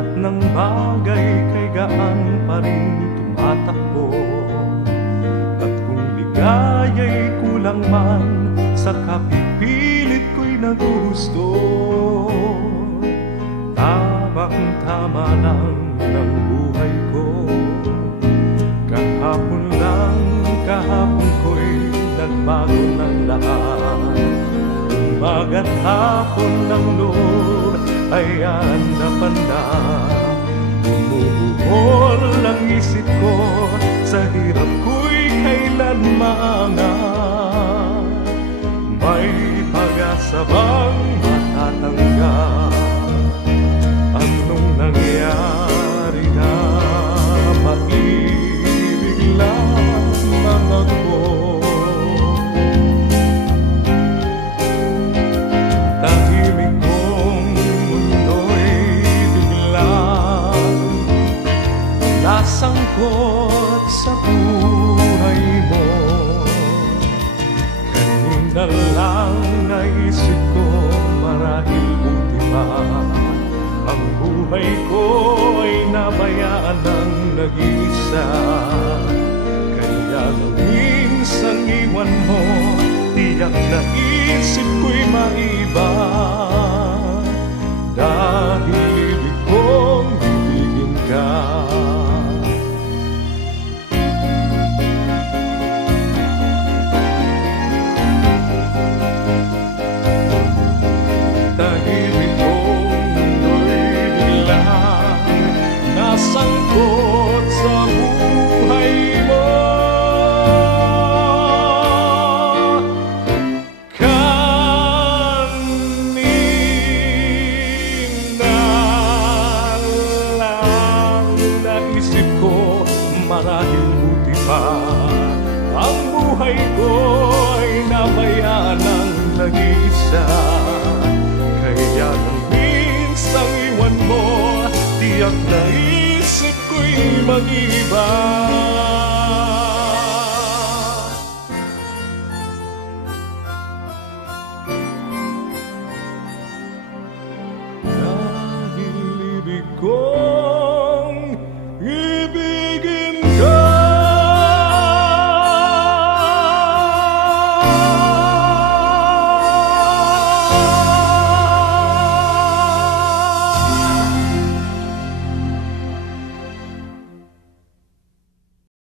lahat ng bagay kay gaan pa rin tumatakbo. At kung ligaya'y kulang man, sa kapipilit ko'y nagugusto. Tamang-tama lang ng buhay ko. Kahapon ko'y nagbago ng lahat. Umaga't hapon ng loob ay andapan na. Bumubuhol ang isip ko, sa hirap ko'y kailan maangat. May pag-asa bang matatanggap? Anong nangyari na maibig lamang ako? Tahimik kong mundo'y biglang nasangkot sa buhay mo. Kanina lang naisip ko, marahil buti pa ang buhay ko ay nabayaan ng nag-iisa. Kaya nang minsan iwan mo, tiyak na isip ko'y maiba. Dahil ibig kong ibigin ka. Tahimik kong mundo'y biglang nasangkot sa buhay mo. Kanina lang naisip ko, marahil buti pa ang buhay ko ay nabayaan ng nag-iisa. Kaya nang minsang iwan mo, tiyak na isip ko'y mag-iba.